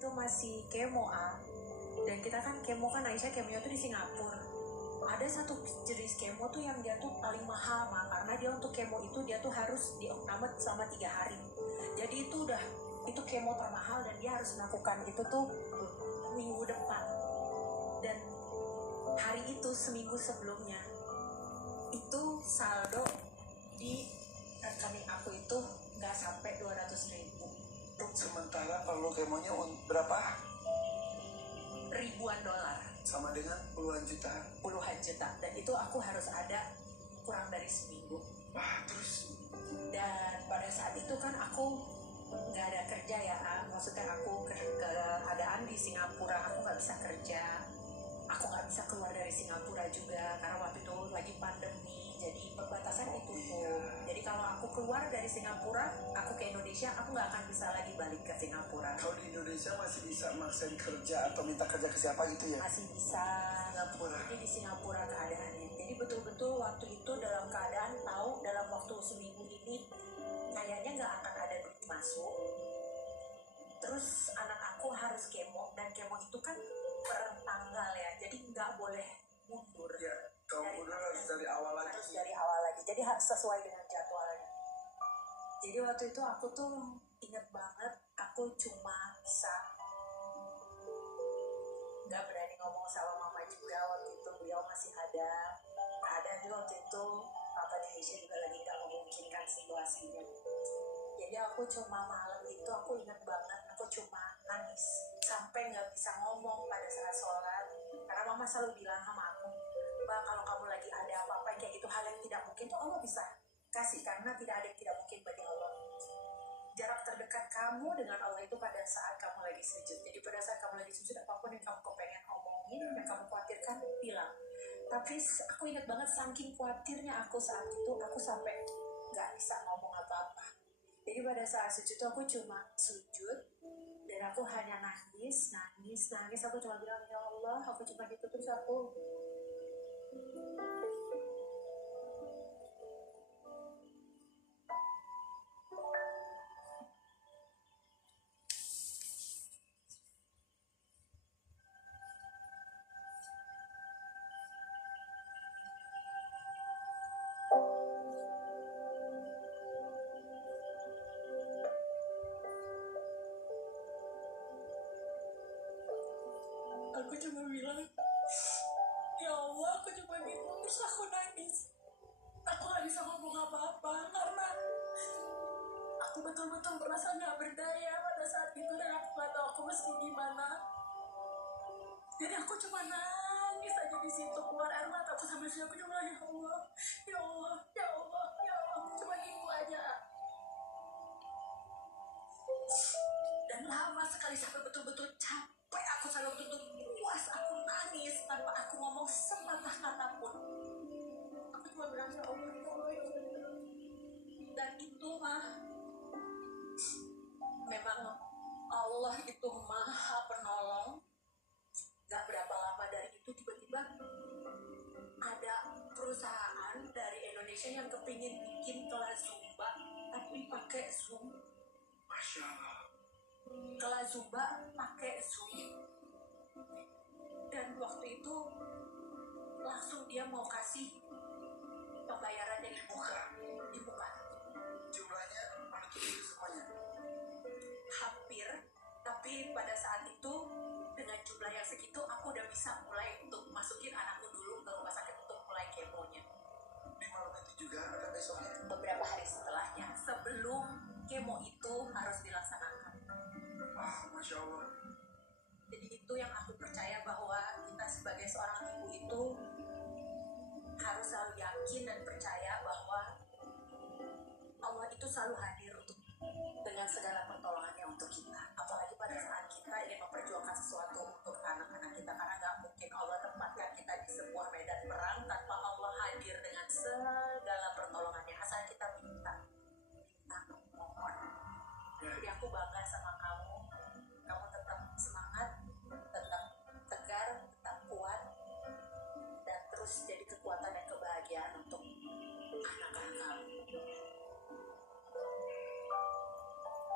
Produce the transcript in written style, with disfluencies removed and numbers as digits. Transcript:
itu masih kemo dan kita kan kemo kan Aisyah kemonya tuh di Singapura. Ada satu jenis kemo tuh yang dia tuh paling mahal karena dia untuk kemo itu dia tuh harus diopname selama 3 hari. Jadi itu kemo termahal dan dia harus melakukan itu tuh minggu depan. Dan hari itu seminggu sebelumnya itu saldo di rekening aku itu nggak sampai 200.000. Sementara kalau kemonya berapa? Ribuan dolar. Sama dengan puluhan juta. Dan itu aku harus ada kurang dari seminggu. Terus? Dan pada saat itu kan aku nggak ada kerja ya, maksudnya aku keadaan di Singapura, aku nggak bisa kerja, aku nggak bisa keluar dari Singapura juga karena waktu itu lagi pandemi, jadi perbatasan ditutup. Jadi kalau aku keluar dari Singapura, aku ke Indonesia, aku nggak akan bisa lagi balik ke Singapura. Kalau di Indonesia masih bisa maksain kerja atau minta kerja ke siapa gitu ya? Masih bisa. Singapura. Jadi di Singapura keadaannya. Jadi betul-betul waktu itu dalam keadaan tahu dalam waktu seminggu ini kayaknya nggak akan ada duit masuk. Terus anak aku harus kemo dan kemo itu kan per tanggal ya, jadi nggak boleh mundur. Ya, kalau mundur harus dari awal lagi. Harus dari awal lagi, jadi sesuai dengan jadwalnya. Jadi waktu itu aku tuh inget banget, aku cuma bisa nggak berani ngomong sama mama juga waktu itu, beliau masih ada juga waktu itu, Papa Indonesia juga lagi nggak memungkinkan situasinya. Jadi aku cuma malam itu aku ingat banget, aku cuma nangis sampai nggak bisa ngomong pada saat sholat karena mama selalu bilang sama aku, Mbak, kalau kamu lagi ada apa-apa kayak gitu, hal yang tidak mungkin tuh Allah bisa kasih karena tidak ada yang tidak mungkin bagi Allah. Jarak terdekat kamu dengan Allah itu pada saat kamu lagi sujud. Jadi pada saat kamu lagi sujud, apapun yang kamu kepengen omongin, yang kamu khawatirkan, bilang. Tapi aku ingat banget saking khawatirnya aku saat itu, aku sampai nggak bisa ngomong apa-apa. Jadi pada saat sujud itu aku cuma sujud dan aku hanya nangis. Aku cuma bilang, ya Allah, aku cuma gitu terus aku. Aku cuma bilang, ya Allah, aku cuma gitu terus aku nangis. Aku gak bisa ngomong apa-apa karena aku betul-betul merasa gak berdaya pada saat itu dan aku gak tahu aku mesti gimana. Jadi aku cuma nangis aja di situ, keluar air mata aku sampai sini. Aku cuma ya Allah, ya Allah, ya Allah, ya Allah, cuma gitu aja. Dan lama sekali sampai betul-betul capek aku, sampai betul-betul puas aku nangis tanpa aku ngomong sepatah kata pun. Aku cuma bilang ya Allah, ya Allah, ya Allah. Dan itu memang Allah itu maha penolong. Gak berapa lama dari itu tiba-tiba ada perusahaan dari Indonesia yang kepingin bikin kelas Zumba tapi pakai Zoom. Masya Allah. Kelas Zumba pakai Zoom. Dan waktu itu langsung dia mau kasih pembayaran yang dibuka. Jumlahnya mana tuh itu semuanya? Hampir, tapi pada saat itu dengan jumlah yang segitu aku udah bisa mulai untuk masukin anakku dulu ke rumah sakit untuk mulai kemonya. Di malam itu juga ada besoknya? Beberapa hari setelahnya, sebelum kemo itu harus dilaksanakan. Masya Allah. Jadi itu yang aku percaya bahwa kita sebagai seorang ibu itu harus selalu yakin dan percaya bahwa Allah itu selalu hadir untuk dengan segala pertolongannya untuk kita. Apalagi pada saat kita ingin memperjuangkan sesuatu untuk anak-anak kita, karena gak mungkin Allah tempatkan kita di sebuah medan perang tanpa Allah hadir dengan segala pertolongannya. Asal kita minta mohon. Jadi aku bangga sama kamu. Kamu tetap semangat, tetap tegar, tetap kuat, dan terus jadi